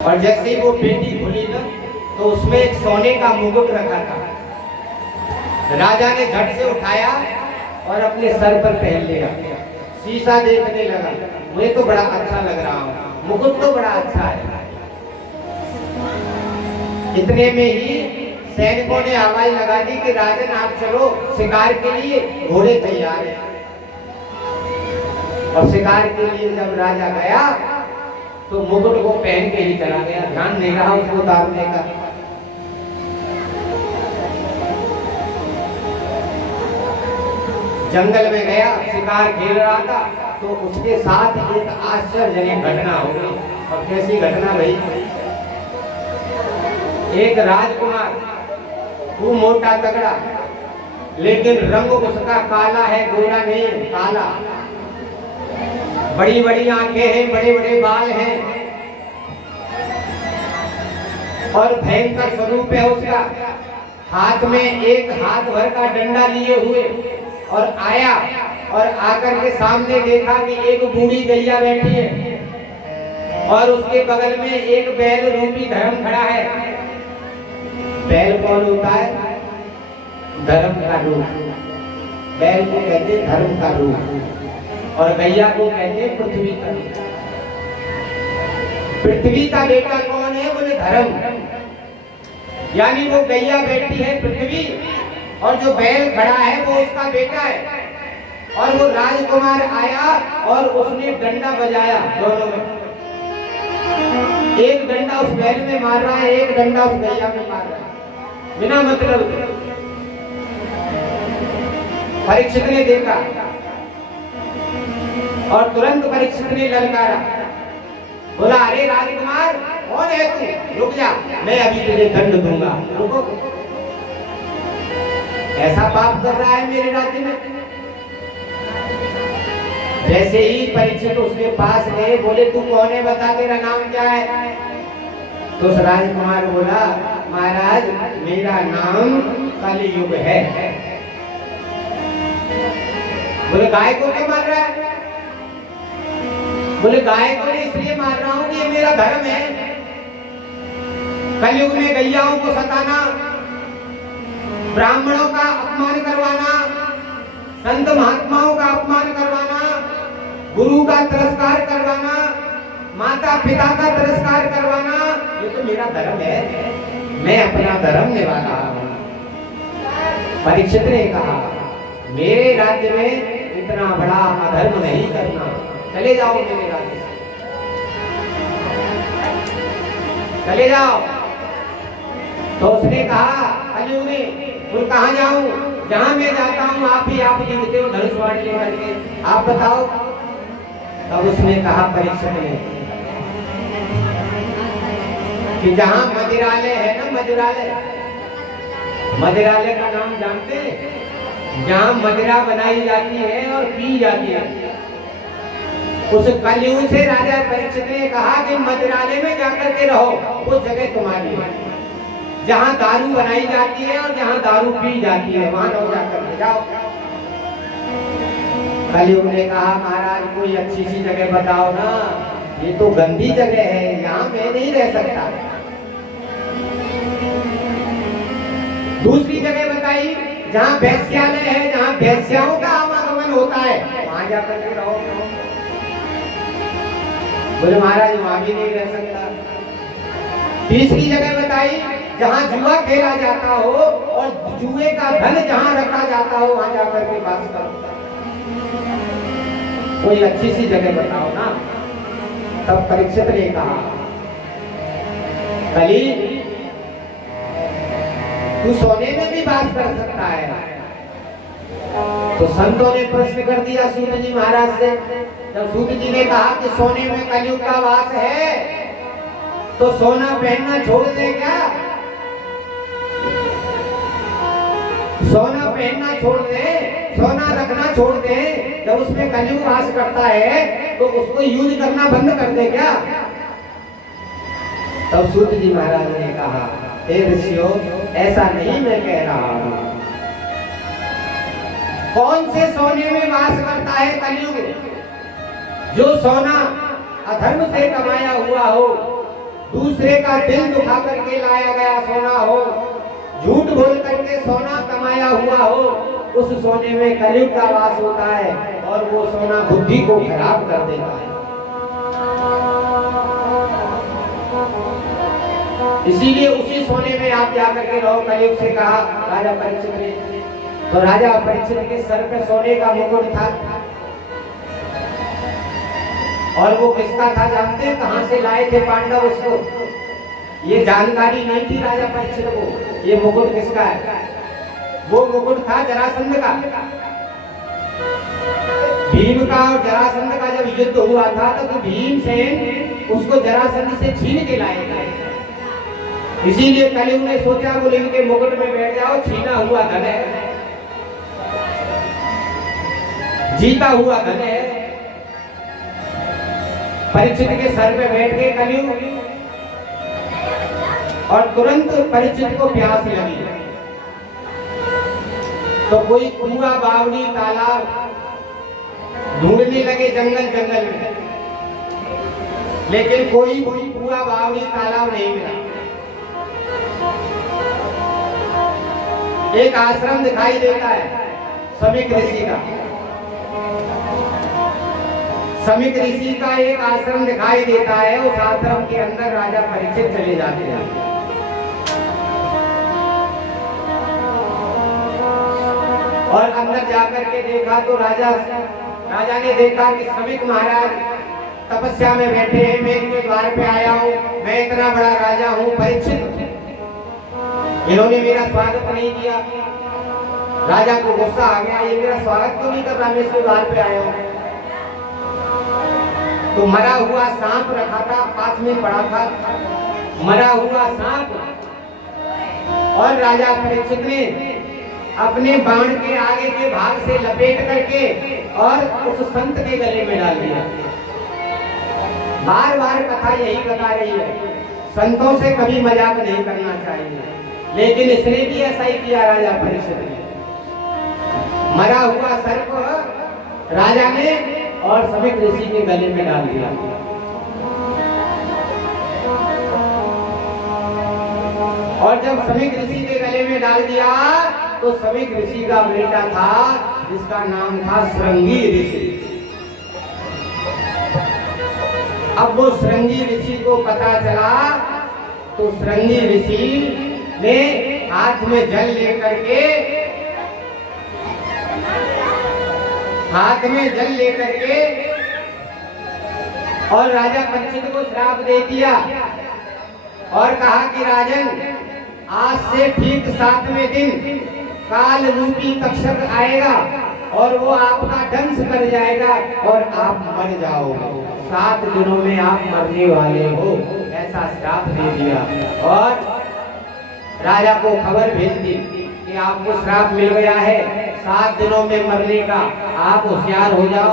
और जैसे ही वो पेटी खुली ना तो उसमें एक सोने का मुकुट रखा था। राजा ने झट से उठाया और अपने सर पर पहन लिया। शीशा देखने लगा, मुझे तो बड़ा अच्छा लग रहा हूँ, मुकुट तो बड़ा अच्छा है। इतने में ही सैनिकों ने आवाज लगा दी कि राजन आप चलो, शिकार के लिए घोड़े तैयार हैं। और शिकार के लिए जब राजा गया तो मुकुट को पहन के ही चला गया, ध्यान नहीं रहा उसको उतारने का। जंगल में गया, शिकार खेल रहा था तो उसके साथ एक आश्चर्यजनक घटना हो गई। और कैसी घटना भाई, एक राजकुमार, वो मोटा तगड़ा, लेकिन रंग उसका काला है, गोरा नहीं, काला। बड़ी बड़ी आंखें हैं, बड़े बड़े बाल हैं और भयंकर स्वरूप है उसका। हाथ में एक हाथ भर का डंडा लिए हुए और आया और आकर के सामने देखा कि एक बूढ़ी गैया बैठी है और उसके बगल में एक बैल रूपी धर्म खड़ा है। बैल कौन होता है? धर्म का रूप। बैल को कहते हैं धर्म का रूप और गैया को कहते हैं पृथ्वी का रूप। पृथ्वी का बेटा कौन है? बोले धर्म। यानी वो गैया बैठी है पृथ्वी और जो बैल खड़ा है वो उसका बेटा है। और वो राजकुमार आया और उसने डंडा बजाया दोनों में। एक डंडा उस बैल में मार रहा है, एक डंडा उस गैया में मार रहा है, बिना मतलब। परीक्षित ने देखा और तुरंत परीक्षित ने ललकारा, बोला अरे राजकुमार कौन है तू? रुक जा, मैं अभी तुझे दंड दूंगा। रुको, ऐसा पाप कर रहा है मेरे राज्य में? जैसे ही परीक्षित उसके पास गए, बोले तू कौन है, बता तेरा नाम क्या है? तो उस राजकुमार बोला महाराज मेरा नाम कलियुग है। बोले गाय को क्यों मार रहा है? बोले गाय को इसलिए मार रहा हूं कि ये मेरा धर्म है। कलयुग में गैयाओं को सताना, ब्राह्मणों का अपमान करवाना, संत महात्माओं का अपमान करवाना, गुरु का तिरस्कार करवाना, माता पिता का तिरस्कार करवाना, ये तो मेरा धर्म है। मैं अपना धर्म निभा रहा हूं। परीक्षित ने कहा मेरे राज्य में इतना बड़ा अधर्म नहीं करना, चले जाओ मेरे राज्य से, चले जाओ। तो उसने कहा कलयुग में तुम कहाँ जाऊं? जहां मैं जाता हूं आप ही जीतते हो धनुष बाण लेकर के, आप बताओ। तब उसने कहा परीक्षित ने कि जहां मदिरालय है ना, मदिरालय, मदिरालय का नाम जानते हैं? जहां मदिरा बनाई जाती है और पी जाती है, उस कलयुग से राजा परीक्षित ने कहा कि मदिरालय में जाकर के रहो, वो जगह तुम्हारी है। जहां दारू बनाई जाती है और जहां दारू पी जाती है वहां रहो, जाकर के जाओ। कलयुग ने कहा महाराज कोई अच्छी सी जगह बताओ ना, ये तो गंदी जगह है, यहाँ मैं नहीं रह सकता। दूसरी जगह बताई जहाँ वैश्यालय है, जहाँ वैश्याओं का आवागमन होता है, वहां जाकर के रहो। बोले महाराज वहां भी नहीं रह सकता। तीसरी जगह बताई जहाँ जुआ खेला जाता हो और जुए का धन जहाँ रखा जाता हो, वहां जाकर के वास करो। कोई अच्छी सी जगह बताओ ना। तब परीक्षित ने कहा कली तू सोने में भी वास कर सकता है। तो संतों ने प्रश्न कर दिया सूत जी महाराज से। जब सूत जी ने कहा कि सोने में कलयुग का वास है तो सोना पहनना छोड़ दे क्या? सोना पहनना छोड़ दे, सोना रखना छोड़ दे। जब उसमें कलयुग वास करता है तो उसको यूज करना बंद कर दे क्या? तब सूत जी महाराज ने कहा हे ऋषियों, ऐसा नहीं मैं कह रहा हूं। कौन से सोने में वास करता है कलयुग? जो सोना अधर्म से कमाया हुआ हो, दूसरे का दिल दुखा करके लाया गया सोना हो, झूठ बोल करके सोना कमाया हुआ हो, उस सोने में कलयुग का वास होता है और वो सोना बुद्धि को खराब कर देता है। इसीलिए उसी सोने में आप जाकर के रहो। कलयुग से कहा राजा परीक्षित ने, तो राजा परीक्षित के सर पे सोने का मुकुट था और वो किसका था जानते हैं? कहां से लाए थे पांडव उसको? ये जानकारी नहीं थी राजा परीक्षित को ये मुकुट किसका है। वो मुकुट था जरासंध का। भीम का और जरासंध का जब युद्ध हुआ था तो भीमसेन उसको जरासंध से छीन के लाए थे। इसीलिए कलयुग ने सोचा बोले इनके मुकुट में बैठ जाओ, छीना हुआ धन है, जीता हुआ धन है। परीक्षित के सर पे बैठ के कलयुग, और तुरंत परीक्षित को प्यास लगी तो कोई कुआं बावड़ी तालाब ढूंढने लगे जंगल जंगल में, लेकिन कोई कुआं बावड़ी तालाब नहीं मिला। एक आश्रम दिखाई देता है समीक ऋषि का। समीक ऋषि का एक आश्रम दिखाई देता है। उस आश्रम के अंदर राजा परीक्षित चले जाते हैं। और अंदर जाकर के देखा तो राजा ने देखा कि समीक महाराज तपस्या में बैठे हैं। मैं इनके द्वार पे आया हूँ, मैं इतना बड़ा राजा हूँ परीक्षित, इन्होंने मेरा स्वागत नहीं किया। राजा को गुस्सा आ गया, ये मेरा स्वागत क्यों नहीं कर रहा, मैं इसके द्वार पे आया हूँ। तो मरा हुआ सांप रखा था, पास में पड़ा था मरा हुआ सांप, और राजा परीक्षित ने अपने बाण के आगे के भाग से लपेट करके और उस संत के गले में डाल दिया। बार बार कथा यही बता रही है, संतों से कभी मजाक नहीं करना चाहिए, लेकिन इसने भी ऐसा ही किया। राजा परीक्षित ने मरा हुआ सर्प राजा ने और समीक ऋषि के गले में डाल दिया। और जब समीक ऋषि के गले में डाल दिया तो समीक ऋषि का बेटा था जिसका नाम था श्रृंगी ऋषि। अब वो श्रृंगी ऋषि को पता चला तो श्रृंगी ऋषि ने हाथ में जल लेकर के और राजा परीक्षित को श्राप दे दिया और कहा कि राजन, आज से ठीक 7वें दिन काल रूपी तक्षक आएगा और वो आपका दंश कर जाएगा और आप मर जाओगे। 7 दिनों में आप मरने वाले हो, ऐसा श्राप दे दिया। और राजा को खबर भेज दी कि आपको श्राप मिल गया है, 7 दिनों में मरने का, आप होशियार हो जाओ।